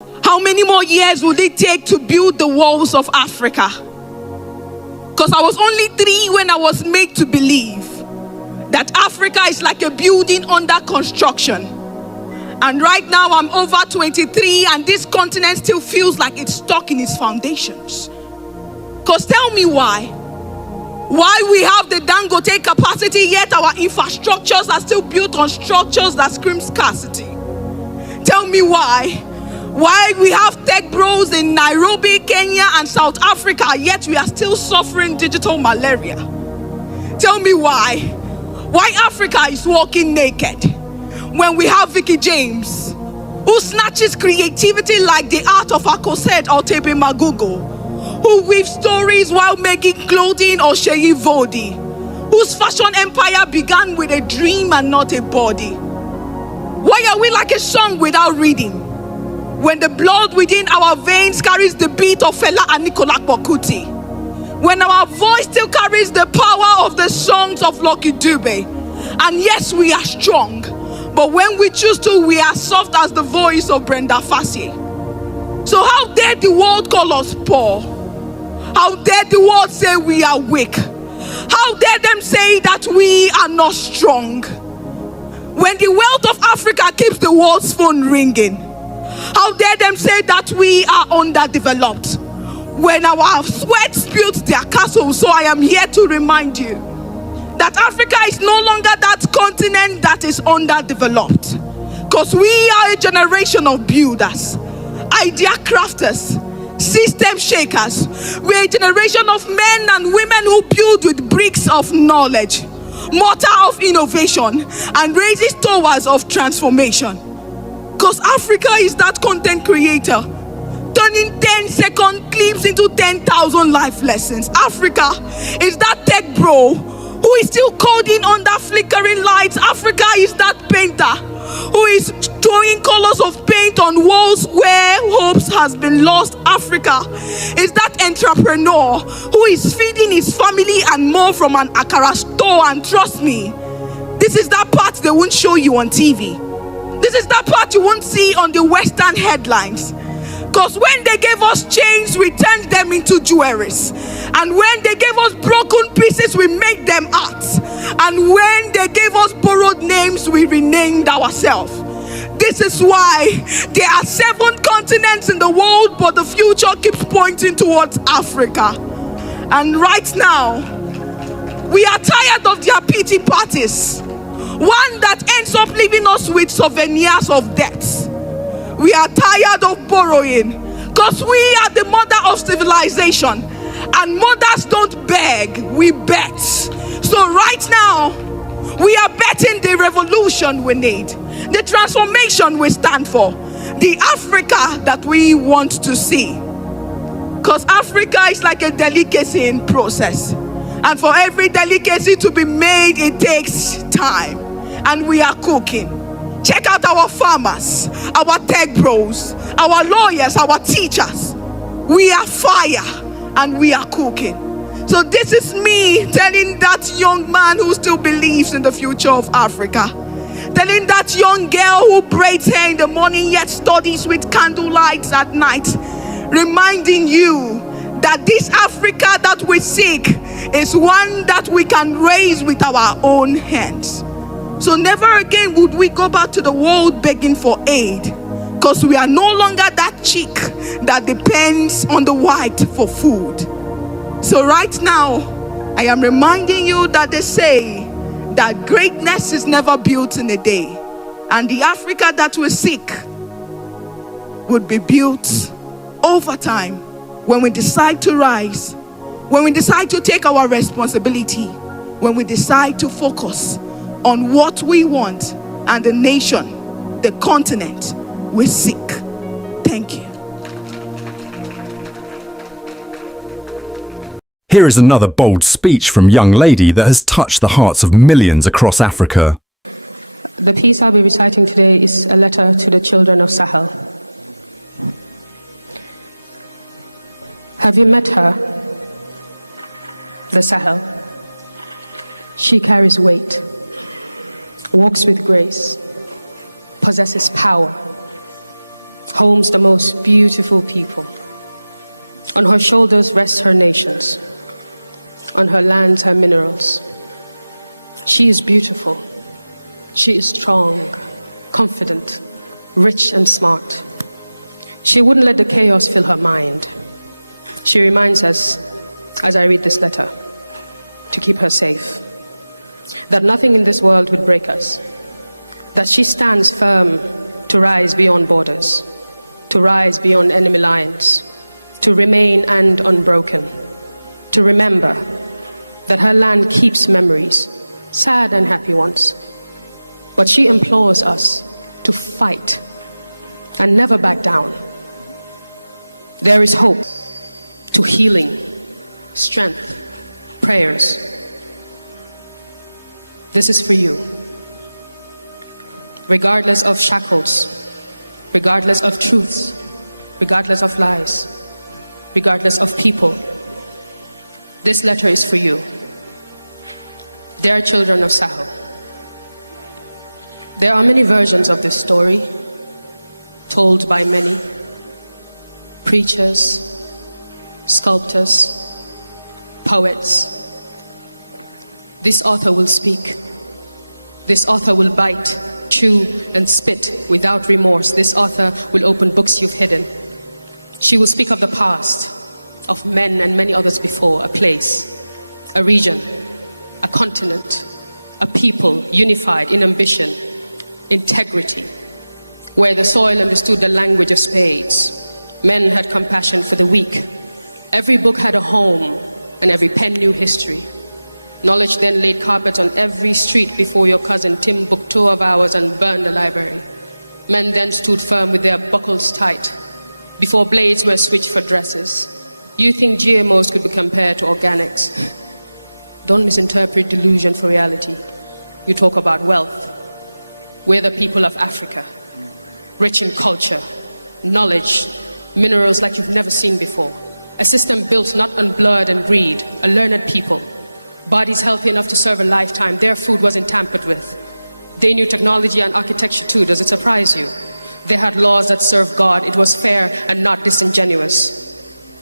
How many more years would it take to build the walls of Africa? Because I was only 3 when I was made to believe that Africa is like a building under construction. And right now I'm over 23 and this continent still feels like it's stuck in its foundations. Because tell me why? Why we have the Dangote capacity yet our infrastructures are still built on structures that scream scarcity? Tell me why? Why we have tech bros in Nairobi, Kenya and South Africa, yet we are still suffering digital malaria? Tell me why? Why Africa is walking naked when we have Vicky James, who snatches creativity like the art of Akosed or Tepe Magugo, who weaves stories while making clothing or Sheyi Vodi, whose fashion empire began with a dream and not a body? Why are we like a song without reading, when the blood within our veins carries the beat of Fela and Nicola Bokuti? When our voice still carries the power of the songs of Lucky Dube? And yes, we are strong, but when we choose to, we are soft as the voice of Brenda Fassie. So how dare the world call us poor? How dare the world say we are weak? How dare them say that we are not strong? When the wealth of Africa keeps the world's phone ringing, how dare them say that we are underdeveloped? When our sweat built their castles. So I am here to remind you that Africa is no longer that continent that is underdeveloped. Because we are a generation of builders, idea crafters, system shakers. We're a generation of men and women who build with bricks of knowledge, mortar of innovation, and raises towers of transformation. Because Africa is that content creator, turning 10-second clips into 10,000 life lessons. Africa is that tech bro who is still coding under flickering lights. Africa is that painter who is throwing colors of paint on walls where hopes has been lost. Africa is that entrepreneur who is feeding his family and more from an akara store. And trust me, this is that part they won't show you on TV. This is that part you won't see on the Western headlines. Because when they gave us chains, we turned them into jewelries. And when they gave us broken pieces, we made them art. And when they gave us borrowed names, we renamed ourselves. This is why there are 7 continents in the world, but the future keeps pointing towards Africa. And right now, we are tired of their pity parties. One that ends up leaving us with souvenirs of debts. We are tired of borrowing, because we are the mother of civilization, and mothers don't beg, we bet. So right now, we are betting the revolution we need, the transformation we stand for, the Africa that we want to see. Because Africa is like a delicacy in process, and for every delicacy to be made, it takes time, and we are cooking. Check out our farmers, our tech bros, our lawyers, our teachers. We are fire and we are cooking. So this is me telling that young man who still believes in the future of Africa, telling that young girl who braids hair in the morning yet studies with candlelights at night, reminding you that this Africa that we seek is one that we can raise with our own hands. So never again would we go back to the world begging for aid, because we are no longer that chick that depends on the white for food. So right now, I am reminding you that they say that greatness is never built in a day, and the Africa that we seek would be built over time when we decide to rise, when we decide to take our responsibility, when we decide to focus on what we want and the nation, the continent we seek. Thank you. Here is another bold speech from Young Lady that has touched the hearts of millions across Africa. The piece I'll be reciting today is a letter to the children of Sahel. Have you met her? The Sahel. She carries weight, walks with grace, possesses power, homes the most beautiful people. On her shoulders rest her nations. On her lands, her minerals. She is beautiful. She is strong, confident, rich and smart. She wouldn't let the chaos fill her mind. She reminds us, as I read this letter, to keep her safe. That nothing in this world would break us. That she stands firm to rise beyond borders, to rise beyond enemy lines, to remain and unbroken, to remember that her land keeps memories, sad and happy ones. But she implores us to fight and never back down. There is hope to healing, strength, prayers. This is for you. Regardless of shackles, regardless of truths, regardless of lies, regardless of people, this letter is for you. Dear children of Sahel, there are many versions of this story, told by many preachers, sculptors, poets. This author will speak. This author will bite, chew, and spit without remorse. This author will open books you've hidden. She will speak of the past, of men and many others before, a place, a region, a continent, a people unified in ambition, integrity, where the soil understood the language of spades. Men had compassion for the weak. Every book had a home, and every pen knew history. Knowledge then laid carpet on every street before your cousin Timbuktu of ours and burned the library. Men then stood firm with their buckles tight, before blades were switched for dresses. You think GMOs could be compared to organics? Don't misinterpret delusion for reality. You talk about wealth. We're the people of Africa, rich in culture, knowledge, minerals like you've never seen before. A system built not on blood and greed, a learned people. Bodies healthy enough to serve a lifetime. Their food wasn't tampered with. They knew technology and architecture too. Does it surprise you? They had laws that served God. It was fair and not disingenuous.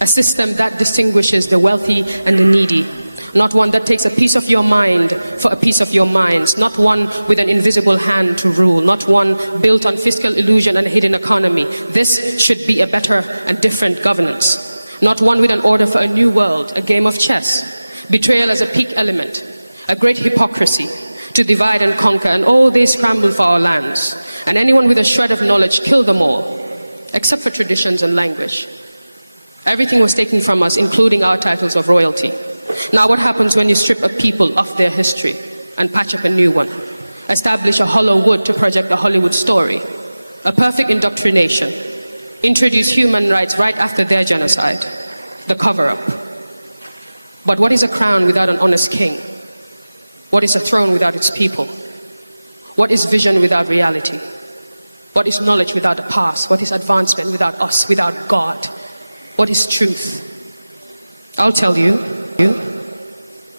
A system that distinguishes the wealthy and the needy. Not one that takes a piece of your mind for a piece of your minds. Not one with an invisible hand to rule. Not one built on fiscal illusion and a hidden economy. This should be a better and different governance. Not one with an order for a new world, a game of chess. Betrayal as a peak element, a great hypocrisy to divide and conquer, and oh, they scramble for our lands. And anyone with a shred of knowledge, kill them all, except for traditions and language. Everything was taken from us, including our titles of royalty. Now what happens when you strip a people of their history and patch up a new one? Establish a hollow wood to project a Hollywood story, a perfect indoctrination, introduce human rights right after their genocide, the cover-up. But what is a crown without an honest king? What is a throne without its people? What is vision without reality? What is knowledge without the past? What is advancement without us, without God? What is truth? I'll tell you.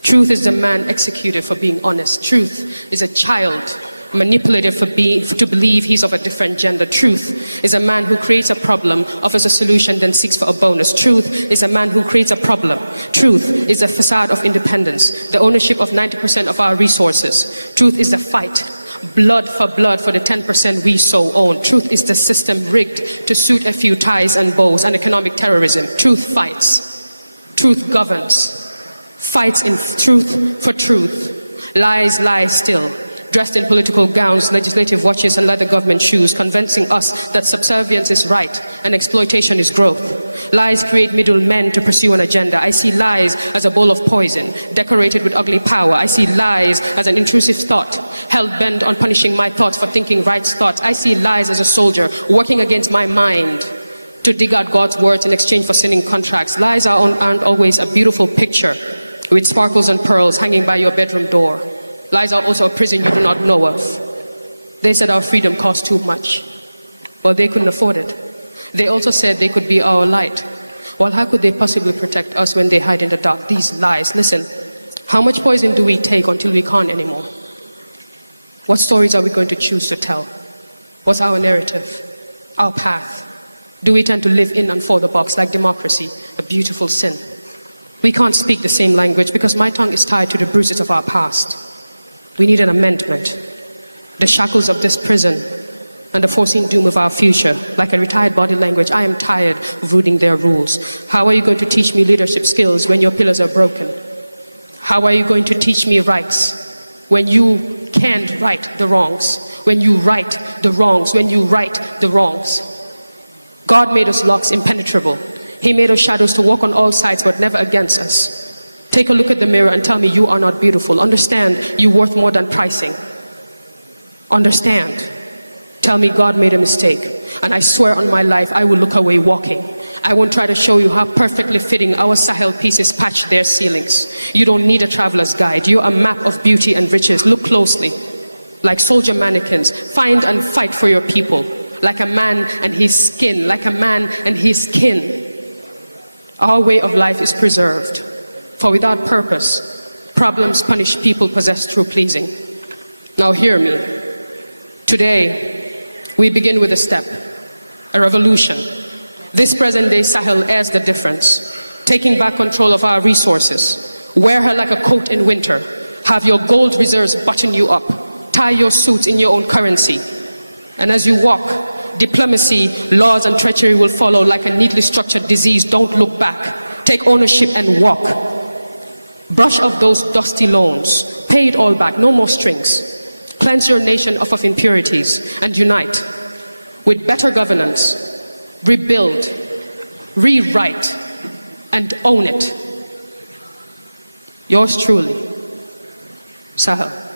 Truth is the man executed for being honest. Truth is a child manipulated to believe he's of a different gender. Truth is a man who creates a problem, offers a solution, then seeks for a bonus. Truth is a man who creates a problem. Truth is a facade of independence, the ownership of 90% of our resources. Truth is the fight, blood for the 10% we so own. Truth is the system rigged to suit a few ties and bows and economic terrorism. Truth fights. Truth governs. Fights in truth for truth. Lies lie still. Dressed in political gowns, legislative watches, and leather government shoes, convincing us that subservience is right and exploitation is growth. Lies create middlemen to pursue an agenda. I see lies as a bowl of poison, decorated with ugly power. I see lies as an intrusive thought, hell-bent on punishing my thoughts for thinking right thoughts. I see lies as a soldier working against my mind to dig out God's words in exchange for sinning contracts. Lies aren't always a beautiful picture with sparkles and pearls hanging by your bedroom door. Lies are also a prison you do not know of. They said our freedom cost too much. Well, they couldn't afford it. They also said they could be our light. Well, how could they possibly protect us when they hide in the dark? These lies. Listen, how much poison do we take until we can't anymore? What stories are we going to choose to tell? What's our narrative? Our path? Do we tend to live in and for the box like democracy, a beautiful sin? We can't speak the same language because my tongue is tied to the bruises of our past. We need an amendment. The shackles of this prison and the foreseen doom of our future, like a retired body language, I am tired of rooting their rules. How are you going to teach me leadership skills when your pillars are broken? How are you going to teach me rights when you can't right the wrongs? When you right the wrongs, when you right the wrongs. God made us locks impenetrable. He made us shadows to walk on all sides but never against us. Take a look at the mirror and tell me you are not beautiful. Understand you're worth more than pricing. Understand. Tell me God made a mistake, and I swear on my life I will look away walking. I won't try to show you how perfectly fitting our Sahel pieces patch their ceilings. You don't need a traveler's guide. You're a map of beauty and riches. Look closely. Like soldier mannequins, find and fight for your people. Like a man and his skin, like a man and his kin. Our way of life is preserved, for without purpose, problems punish people possessed through pleasing. Now hear me. Today, we begin with a step, a revolution. This present-day Sahel airs the difference, taking back control of our resources. Wear her like a coat in winter. Have your gold reserves button you up. Tie your suits in your own currency. And as you walk, diplomacy, laws, and treachery will follow like a neatly structured disease. Don't look back. Take ownership and walk. Brush off those dusty loans. Pay it all back. No more strings. Cleanse your nation of impurities and unite with better governance. Rebuild, rewrite, and own it. Yours truly, Sahel.